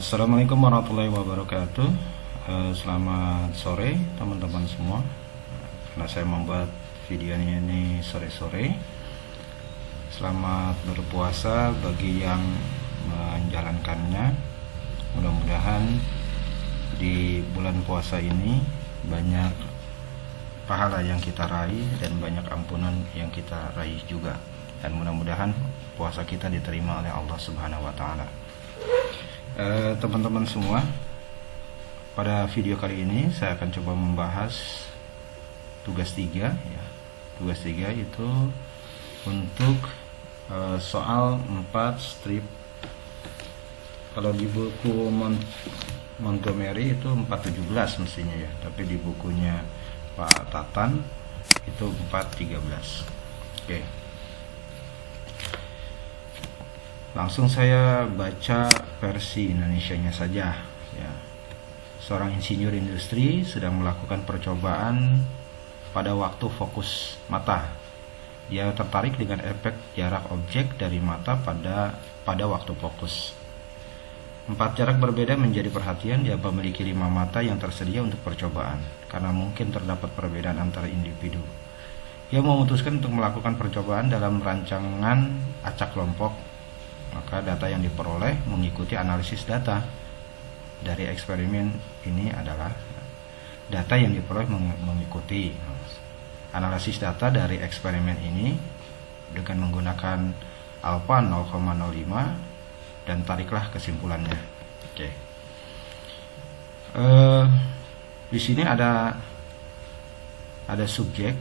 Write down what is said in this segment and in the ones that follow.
Assalamualaikum warahmatullahi wabarakatuh. Selamat sore teman-teman semua. Karena saya membuat videonya ini sore-sore. Selamat berpuasa bagi yang menjalankannya. Mudah-mudahan di bulan puasa ini banyak pahala yang kita raih dan banyak ampunan yang kita raih juga. Dan mudah-mudahan puasa kita diterima oleh Allah Subhanahu wa taala. Teman-teman semua, pada video kali ini saya akan coba membahas tugas 3 ya. Tugas 3 itu untuk soal 4 strip. Kalau di buku Montgomery itu 417 mestinya ya, tapi di bukunya Pak Tatan itu 413. Oke. Langsung saya baca versi Indonesianya saja ya. Seorang insinyur industri sedang melakukan percobaan pada waktu fokus mata. Dia tertarik dengan efek jarak objek dari mata pada waktu fokus. 4 jarak berbeda menjadi perhatian. Dia memiliki 5 mata yang tersedia untuk percobaan karena mungkin terdapat perbedaan antara individu. Dia memutuskan untuk melakukan percobaan dalam rancangan acak kelompok. Maka data yang diperoleh mengikuti analisis data dari eksperimen ini adalah data yang diperoleh mengikuti analisis data dari eksperimen ini dengan menggunakan alfa 0,05 dan tariklah kesimpulannya. Oke. Di sini ada subjek,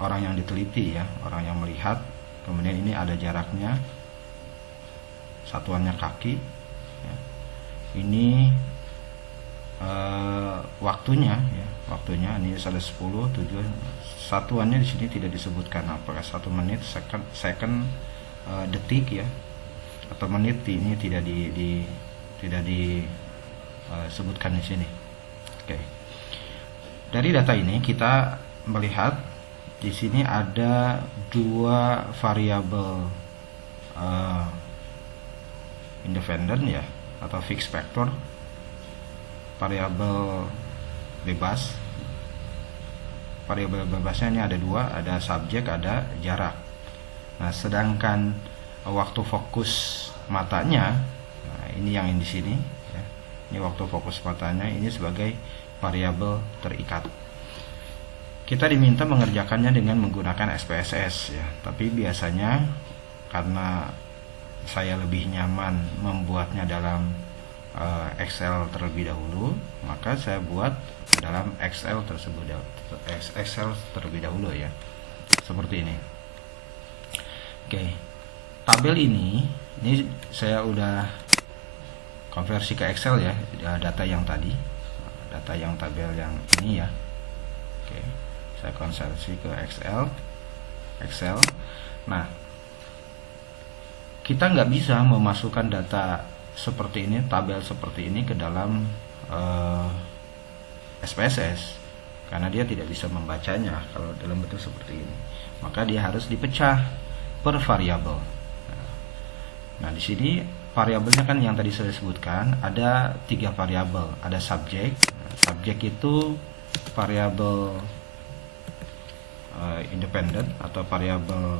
orang yang diteliti ya, orang yang melihat. Kemudian ini ada jaraknya, satuannya kaki ya. Ini waktunya ya, waktunya ini ada 10, 7. Satuannya di sini tidak disebutkan apakah 1 menit, second, detik ya, atau menit. Ini tidak disebutkan di sini. Oke. Dari data ini kita melihat di sini ada 2 variabel independen ya, atau fixed factor, variabel bebas. Variabel bebasnya ini ada 2, ada subjek, ada jarak. Nah, sedangkan waktu fokus matanya, nah ini yang di sini ya. Ini waktu fokus matanya ini sebagai variabel terikat. Kita diminta mengerjakannya dengan menggunakan SPSS ya, tapi biasanya karena saya lebih nyaman membuatnya dalam Excel terlebih dahulu, maka saya buat dalam Excel terlebih dahulu ya, seperti ini. Oke, tabel ini saya udah konversi ke Excel ya, data yang tadi, data yang tabel yang ini ya. Oke, saya konversi ke Excel. Nah, kita nggak bisa memasukkan data seperti ini, tabel seperti ini ke dalam SPSS karena dia tidak bisa membacanya kalau dalam bentuk seperti ini. Maka dia harus dipecah per variabel. Nah, di sini variabelnya kan yang tadi saya sebutkan ada 3 variabel. Ada subjek. Subjek itu variabel independen atau variabel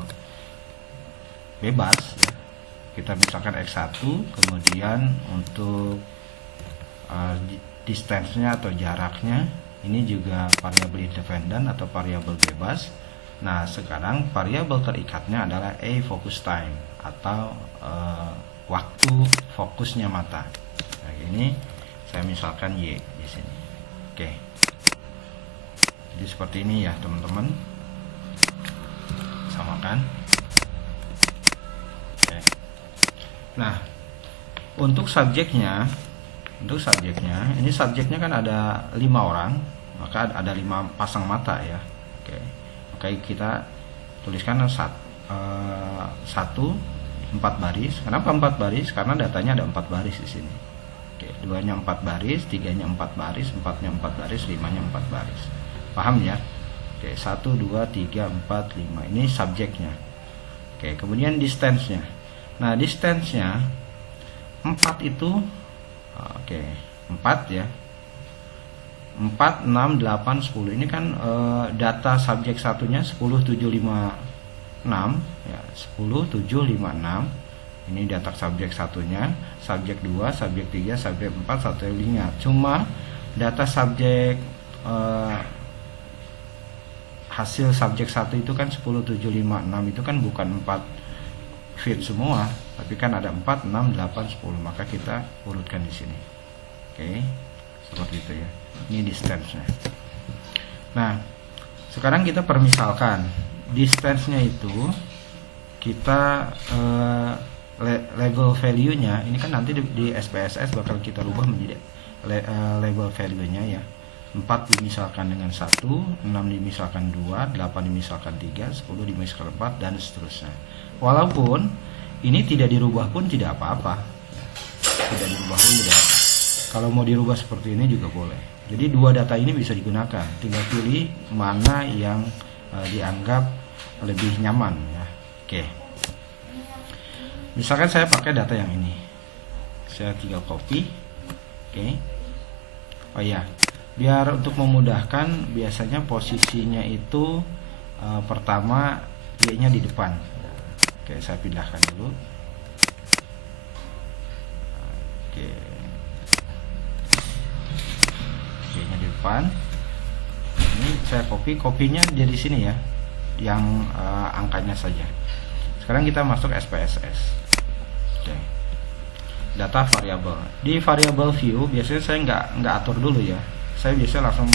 bebas ya. Kita misalkan X1, kemudian untuk distance-nya atau jaraknya ini juga variabel independen atau variabel bebas. Nah, sekarang variabel terikatnya adalah focus time atau waktu fokusnya mata. Nah, ini saya misalkan Y di sini. Oke. Jadi seperti ini ya, teman-teman. Samakan. Nah, untuk subjeknya, ini subjeknya kan ada 5 orang, maka ada 5 pasang mata ya. Oke, maka kita tuliskan 1, 4 baris. Kenapa 4 baris? Karena datanya ada 4 baris di sini. Oke, 2-nya 4 baris, 3-nya 4 baris, 4-nya 4 baris, 5-nya 4 baris. Paham ya? Oke, 1, 2, 3, 4, 5. Ini subjeknya. Oke, kemudian distance-nya. Nah, distance-nya 4 itu Oke, 4 ya. 4, 6, 8, 10. Ini kan data subjek satunya 10756 ya, 10756. Ini data subjek satunya, subjek 2, subjek 3, subjek 4, subjek 5. Cuma data subjek hasil subjek 1 itu kan 10756 itu kan bukan 4 feet semua, tapi kan ada 4, 6, 8, 10. Maka kita urutkan di sini. Oke, seperti itu ya. Ini distance-nya. Nah, sekarang kita permisalkan distance-nya itu kita label value-nya ini kan nanti di SPSS bakal kita rubah menjadi label value-nya ya. 4 dimisalkan dengan 1, 6 dimisalkan 2, 8 dimisalkan 3, 10 dimisalkan 4, dan seterusnya. Walaupun ini tidak dirubah pun tidak apa-apa. Tidak dirubah pun tidak apa. Kalau mau dirubah seperti ini juga boleh. Jadi dua data ini bisa digunakan. Tinggal pilih mana yang dianggap lebih nyaman ya. Oke. Misalkan saya pakai data yang ini. Saya tinggal copy. Oke. Oh ya. Biar untuk memudahkan, biasanya posisinya itu pertama Y-nya di depan. Oke, saya pindahkan dulu. Oke. Y-nya di depan. Ini saya kopinya jadi sini ya, yang angkanya saja. Sekarang kita masuk SPSS. Oke. Data variabel. Di variable view biasanya saya nggak atur dulu ya. Saya biasa langsung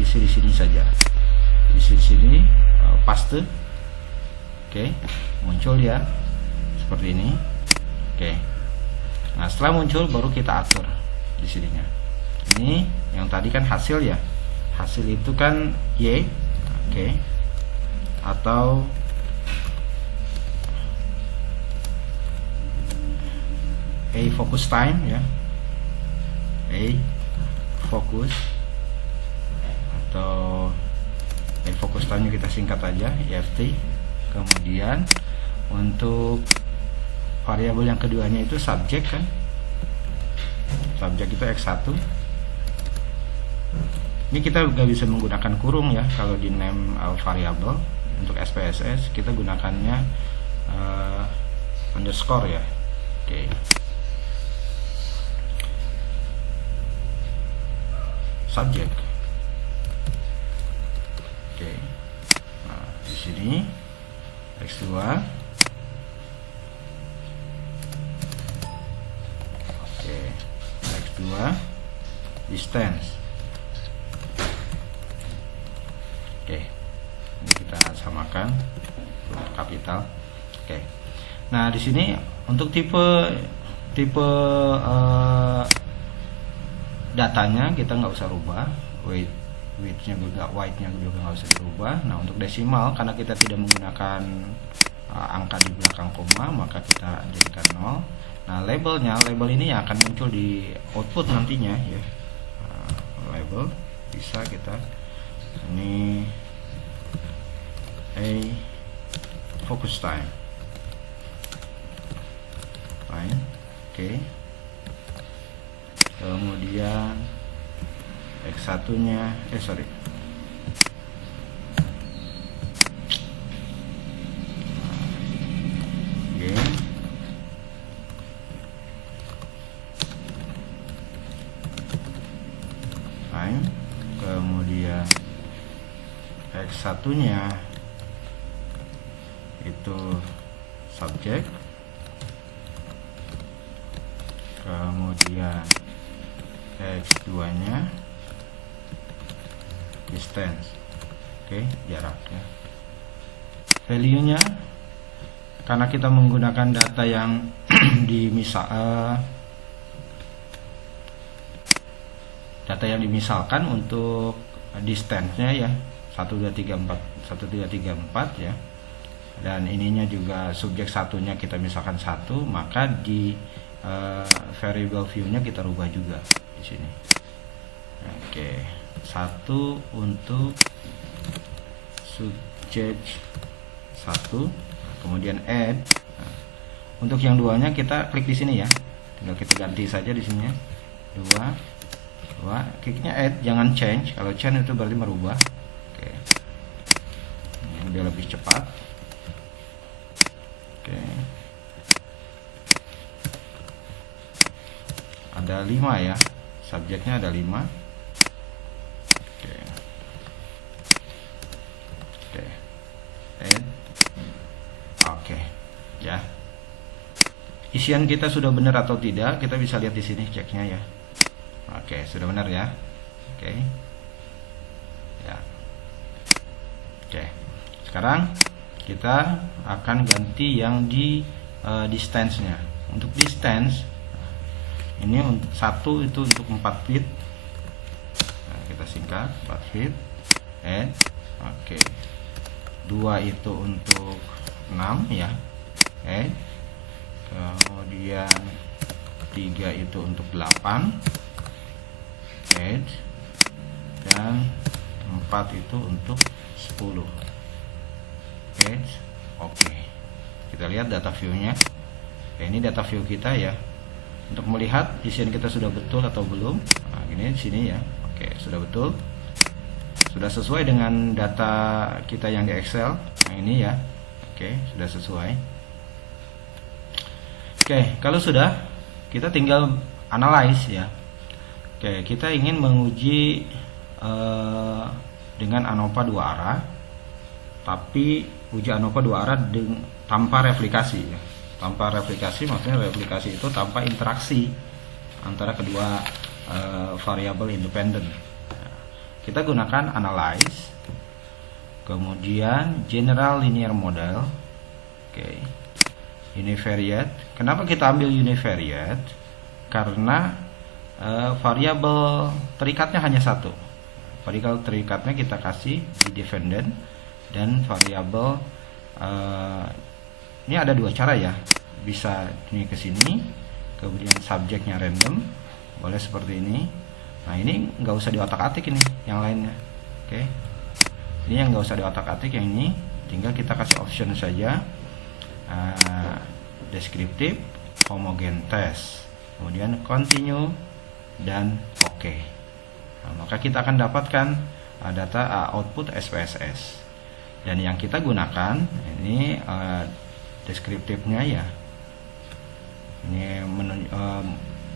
isi di sini saja. Isi di sini, paste. Oke, muncul ya seperti ini. Oke. Nah, setelah muncul baru kita atur di sininya. Ini yang tadi kan hasil ya. Hasil itu kan Y. Oke. Atau A focus time ya. A focus atau fokus time kita singkat aja EFT. Kemudian untuk variabel yang keduanya itu subjek kan, subjek itu X1. Ini kita juga bisa menggunakan kurung ya kalau di name variable. Untuk SPSS kita gunakannya underscore ya. Oke. Subjek. Oke. Nah, di sini X2. Oke. X2 distance. Oke. Ini kita samakan kapital. Oke. Nah, di sini untuk tipe datanya kita nggak usah rubah, width-nya juga, white-nya juga nggak usah dirubah. Nah, untuk desimal karena kita tidak menggunakan angka di belakang koma, maka kita jadikan 0. Nah, label ini yang akan muncul di output nantinya ya. Label bisa kita ini A focus time. Fine. Oke. Kemudian X1 nya fine. Kemudian X1 nya itu subjek, kemudian X2 nya distance. Oke, jarak ya. Value nya karena kita menggunakan data yang data yang dimisalkan untuk distance nya ya 1334 ya, dan ininya juga subjek satunya kita misalkan 1, maka di variable view nya kita rubah juga di sini. Oke, 1 untuk subjek 1, kemudian add. Nah, untuk yang duanya kita klik di sini ya, tinggal kita ganti saja di sini ya. 2 kliknya add, jangan change. Kalau change itu berarti merubah. Oke, ini dia lebih cepat. Oke, ada 5 ya, subjeknya ada 5. Oke, oke, add. Oke, ya. Isian kita sudah benar atau tidak, kita bisa lihat di sini ceknya ya. Oke, sudah benar ya. Oke. Ya. Oke. Sekarang kita akan ganti yang di distance-nya. Untuk distance ini satu itu untuk 4 feet. Nah, kita singkat 4 feet. Add. Oke. 2 itu untuk 6 ya. Add. Kemudian 3 itu untuk 8. Add. Dan 4 itu untuk 10. Add. Oke. Kita lihat data view-nya. Oke, ini data view kita ya. Untuk melihat isian kita sudah betul atau belum. Nah, ini di sini ya. Oke, sudah betul. Sudah sesuai dengan data kita yang di Excel. Nah, ini ya. Oke, sudah sesuai. Oke, kalau sudah, kita tinggal analyze ya. Oke, kita ingin menguji dengan ANOVA 2 arah, tapi uji ANOVA 2 arah tanpa replikasi ya. Tanpa replikasi maksudnya replikasi itu tanpa interaksi antara kedua variabel independen. Kita gunakan analyze, kemudian general linear model. Oke, univariate. Kenapa kita ambil univariate? Karena variabel terikatnya hanya satu. Variabel terikatnya kita kasih di dependent, dan variabel ini ada 2 cara ya. Bisa ini ke sini, kemudian subjeknya random, boleh seperti ini. Nah, ini nggak usah diotak-atik ini, yang lainnya. Oke, ini yang nggak usah diotak-atik, yang ini tinggal kita kasih option saja. Deskriptif, homogen test, kemudian continue, dan oke. Nah, maka kita akan dapatkan data output SPSS. Dan yang kita gunakan ini deskriptifnya ya. Ini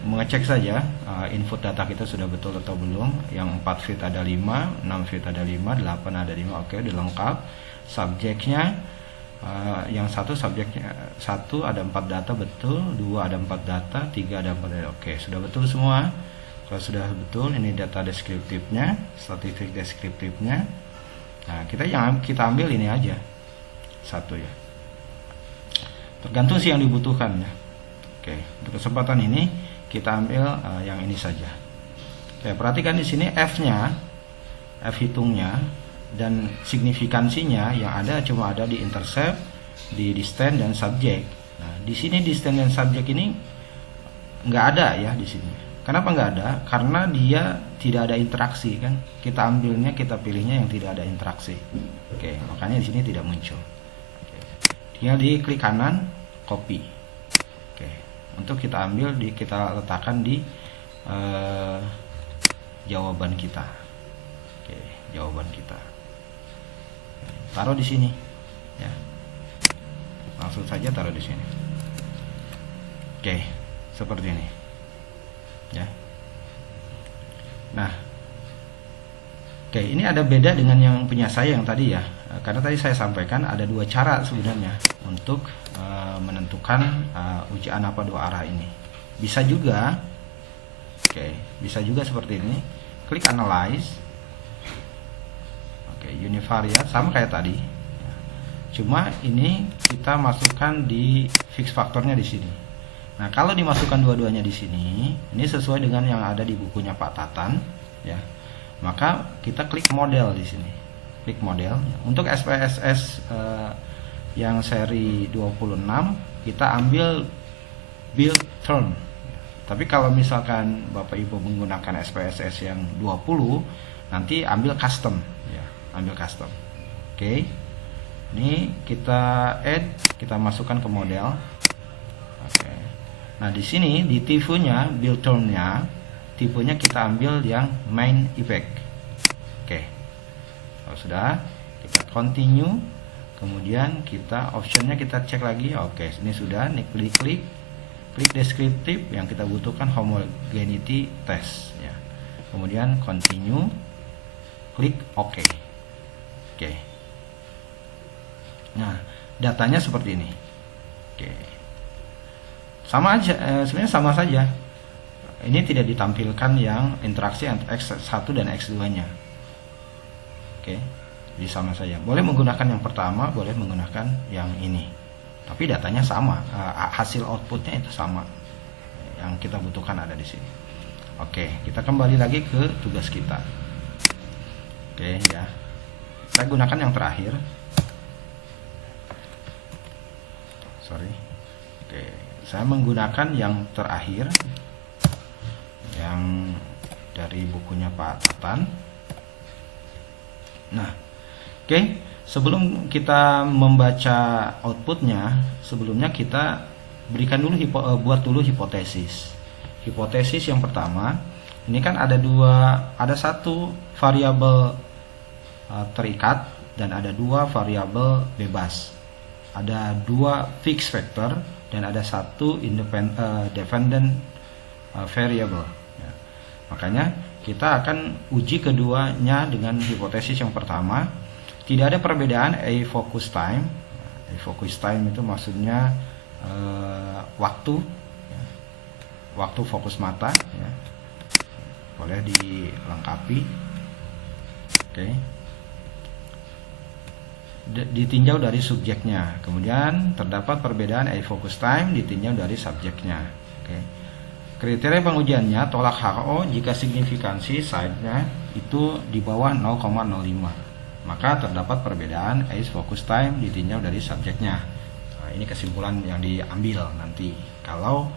mengecek saja input data kita sudah betul atau belum. Yang 4 feet ada 5, 6 feet ada 5, 8 ada 5. Oke, udah lengkap. Subjeknya yang satu subjeknya 1 ada 4 data betul, 2 ada 4 data, 3 ada 4 data. Oke, sudah betul semua. Kalau sudah betul, ini data deskriptifnya, statistik deskriptifnya. Nah, kita ambil ini aja satu ya. Tergantung sih yang dibutuhkan ya. Oke, untuk kesempatan ini kita ambil yang ini saja. Oke, perhatikan di sini F-nya, F hitungnya dan signifikansinya yang ada cuma ada di intercept, di distance dan subjek. Nah, di sini distance dan subjek ini nggak ada ya di sini. Kenapa nggak ada? Karena dia tidak ada interaksi kan. Kita ambilnya, kita pilihnya yang tidak ada interaksi. Oke, makanya di sini tidak muncul. Oke. Tinggal di klik kanan, copy. Oke, untuk kita ambil kita letakkan di jawaban kita. Oke, jawaban kita. Taruh di sini, ya. Langsung saja taruh di sini. Oke, seperti ini. Ya. Nah, oke, ini ada beda dengan yang punya saya yang tadi ya. Karena tadi saya sampaikan ada 2 cara sebenarnya untuk menentukan uji ANOVA 2 arah ini. Bisa juga, bisa juga seperti ini. Klik analyze. Oke, univariate sama kayak tadi. Cuma ini kita masukkan di fix faktornya di sini. Nah, kalau dimasukkan dua-duanya di sini, ini sesuai dengan yang ada di bukunya Pak Tatan, ya. Maka kita klik model di sini. Klik model. Untuk SPSS yang seri 26, kita ambil build term. Tapi kalau misalkan Bapak Ibu menggunakan SPSS yang 20, nanti ambil custom, ya. Ambil custom. Oke. Ini kita add, kita masukkan ke model. Oke. Nah, di sini di TV-nya, build term-nya, tipenya kita ambil yang main effect. Oke, kalau sudah kita continue, kemudian kita optionnya kita cek lagi. Oke, ini sudah, nih klik deskriptif yang kita butuhkan homogeneity test ya. Kemudian continue, klik OK. Oke, nah datanya seperti ini. Oke, sama aja, sebenarnya sama saja. Ini tidak ditampilkan yang interaksi X1 dan X2 nya. Oke, jadi sama saja. Boleh menggunakan yang pertama, boleh menggunakan yang ini, tapi datanya sama, hasil outputnya itu sama. Yang kita butuhkan ada di sini. Oke, kita kembali lagi ke tugas kita. Oke ya, saya gunakan yang terakhir. Sorry. Oke, saya menggunakan yang terakhir, yang dari bukunya Pak Tatan. Nah, oke, sebelum kita membaca outputnya, sebelumnya kita berikan dulu buat dulu hipotesis. Hipotesis yang pertama, ini kan ada satu variabel terikat dan ada dua variabel bebas. Ada dua fixed factor dan ada satu dependent variable. Ya. Makanya kita akan uji keduanya dengan hipotesis yang pertama. Tidak ada perbedaan A focus time. A focus time itu maksudnya waktu, ya. Waktu fokus mata. Ya. Boleh dilengkapi. Oke. Ditinjau dari subjeknya. Kemudian terdapat perbedaan A focus time ditinjau dari subjeknya. Oke. Kriteria pengujiannya tolak HO jika signifikansi side-nya itu di bawah 0,05. Maka terdapat perbedaan A focus time ditinjau dari subjeknya. Nah, ini kesimpulan yang diambil nanti kalau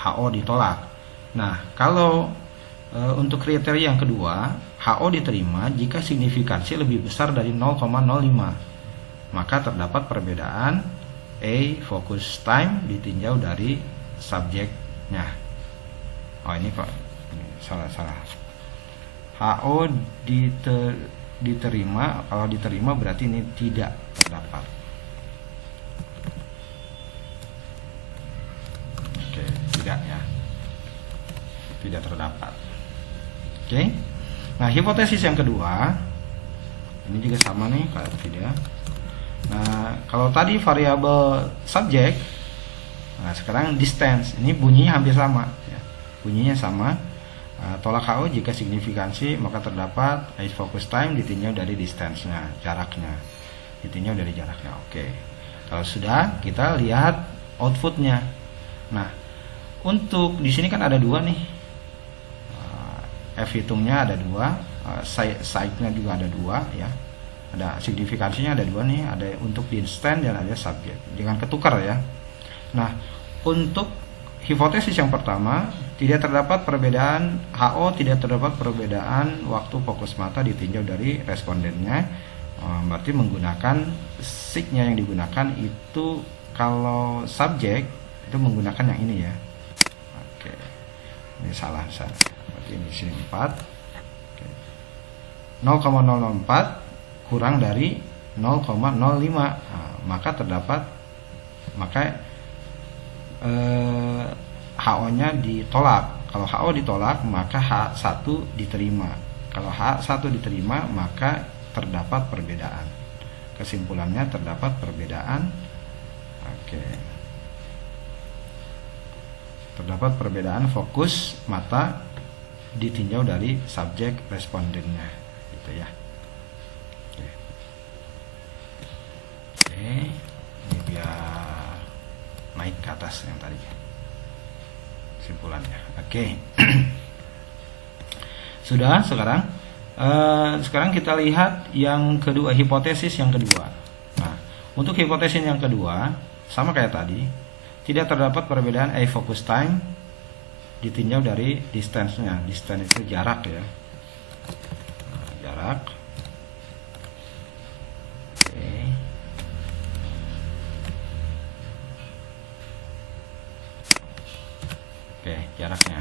HO ditolak. Nah, kalau untuk kriteria yang kedua, HO diterima jika signifikansi lebih besar dari 0,05. Maka terdapat perbedaan A focus time ditinjau dari subjeknya. Oh, ini kok salah. HO diterima, kalau diterima berarti ini tidak terdapat. Oke, tidak ya. Tidak terdapat. Oke. Nah, hipotesis yang kedua ini juga sama nih, kalau tidak. Nah, kalau tadi variabel subjek, nah sekarang distance. Ini bunyinya hampir sama ya. Bunyinya sama. Tolak HO jika signifikansi maka terdapat A focus time ditinjau dari distance-nya, jaraknya. Ditinjau dari jaraknya. Oke. Kalau sudah, kita lihat outputnya. Nah, untuk di sini kan ada dua nih. F hitungnya ada dua, side-nya juga ada dua ya. Ada signifikansinya ada dua nih, ada untuk distance dan ada subjek. Jangan ketukar ya. Nah, untuk hipotesis yang pertama, tidak terdapat perbedaan HO, tidak terdapat perbedaan waktu fokus mata ditinjau dari respondennya. Berarti menggunakan sig-nya yang digunakan itu kalau subjek itu menggunakan yang ini ya. Oke. Ini salah. Berarti ini sini 4. Oke. 0,004 kurang dari 0,05. Maka terdapat HO-nya ditolak. Kalau HO ditolak, maka H1 diterima. Kalau H1 diterima, maka terdapat perbedaan. Kesimpulannya terdapat perbedaan. Oke. Terdapat perbedaan fokus mata ditinjau dari subjek respondennya, gitu ya. Oke. Ini biar naik ke atas yang tadi kesimpulannya. Oke. Sudah. Sekarang kita lihat yang kedua, hipotesis yang kedua. Nah, untuk hipotesis yang kedua sama kayak tadi, tidak terdapat perbedaan A focus time ditinjau dari distance-nya. Distance itu jarak ya. Nah, jarak. Oke, jaraknya.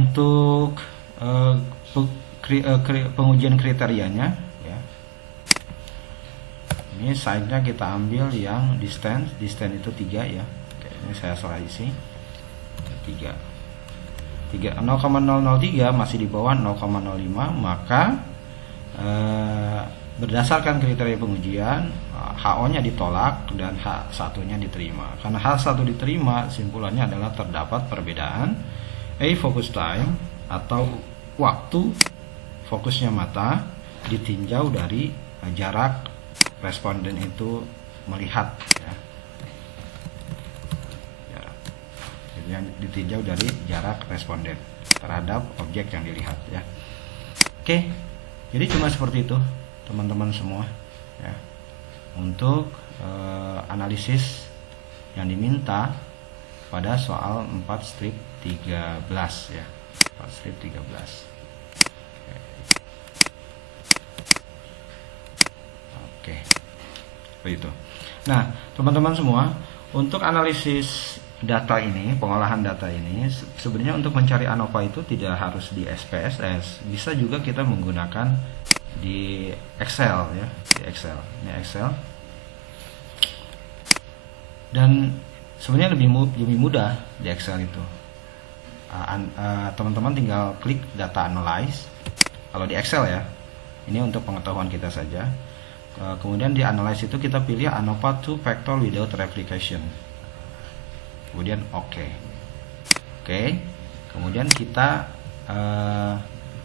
untuk pengujian kriterianya ya. Ini side-nya kita ambil yang distance itu 3 ya. Oke, ini saya salah isi 3. 0,003 masih di bawah 0,05, maka berdasarkan kriteria pengujian HO-nya ditolak dan H1-nya diterima. Karena H1 diterima, simpulannya adalah terdapat perbedaan focus time atau waktu fokusnya mata ditinjau dari jarak responden itu melihat ya. Yang ditinjau dari jarak responden terhadap objek yang dilihat ya. Oke, jadi cuma seperti itu teman-teman semua ya, untuk analisis yang diminta pada soal 4/13 ya, 4/13. Oke, seperti itu. Nah teman-teman semua, untuk analisis data ini, pengolahan data ini, sebenarnya untuk mencari ANOVA itu tidak harus di SPSS, bisa juga kita menggunakan di Excel ya, di Excel. Ini Excel. Dan sebenarnya lebih mudah di Excel itu. Teman-teman tinggal klik data analyze. Kalau di Excel ya, ini untuk pengetahuan kita saja. Kemudian di analyze itu kita pilih ANOVA 2 factor without replication. Kemudian oke. Kemudian kita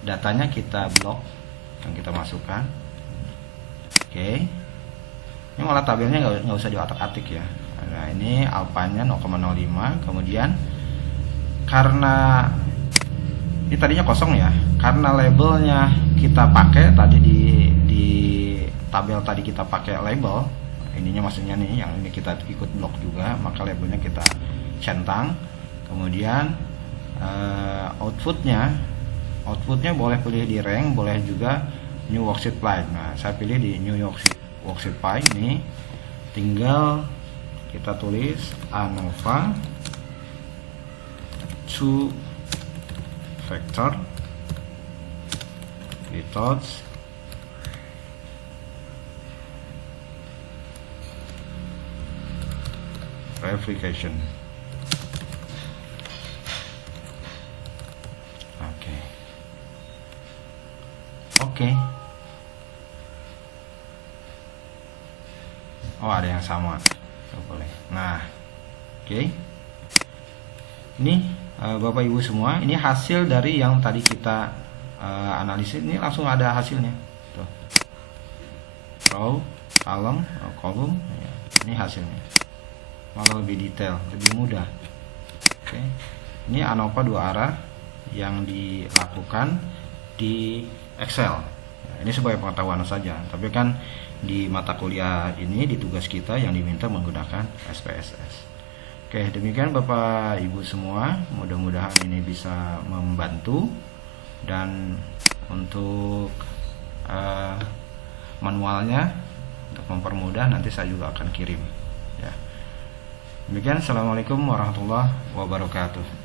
datanya kita blok yang kita masukkan. Ini malah tabelnya nggak usah diotak-atik ya. Nah ini alfanya 0,05. Kemudian karena ini tadinya kosong ya, karena labelnya kita pakai tadi di tabel tadi kita pakai label, ininya maksudnya nih yang ini kita ikut blok juga, maka labelnya kita centang. Kemudian outputnya boleh pilih di rank, boleh juga new worksheet file. Nah saya pilih di new worksheet file. Ini tinggal kita tulis ANOVA 2 factor without replication. Oke. Oh ada yang sama, boleh. Nah, oke. Ini Bapak Ibu semua, ini hasil dari yang tadi kita analisis. Ini langsung ada hasilnya. Tuh. Row, column, ya. Ini hasilnya. Malah lebih detail, lebih mudah. Oke. Ini ANOVA 2 arah yang dilakukan di Excel. Nah, ini sebagai pengetahuan saja. Tapi kan di mata kuliah ini, di tugas kita yang diminta menggunakan SPSS. Oke, demikian Bapak Ibu semua. Mudah-mudahan ini bisa membantu. Dan untuk manualnya untuk mempermudah nanti saya juga akan kirim. Ya. Demikian, assalamualaikum warahmatullahi wabarakatuh.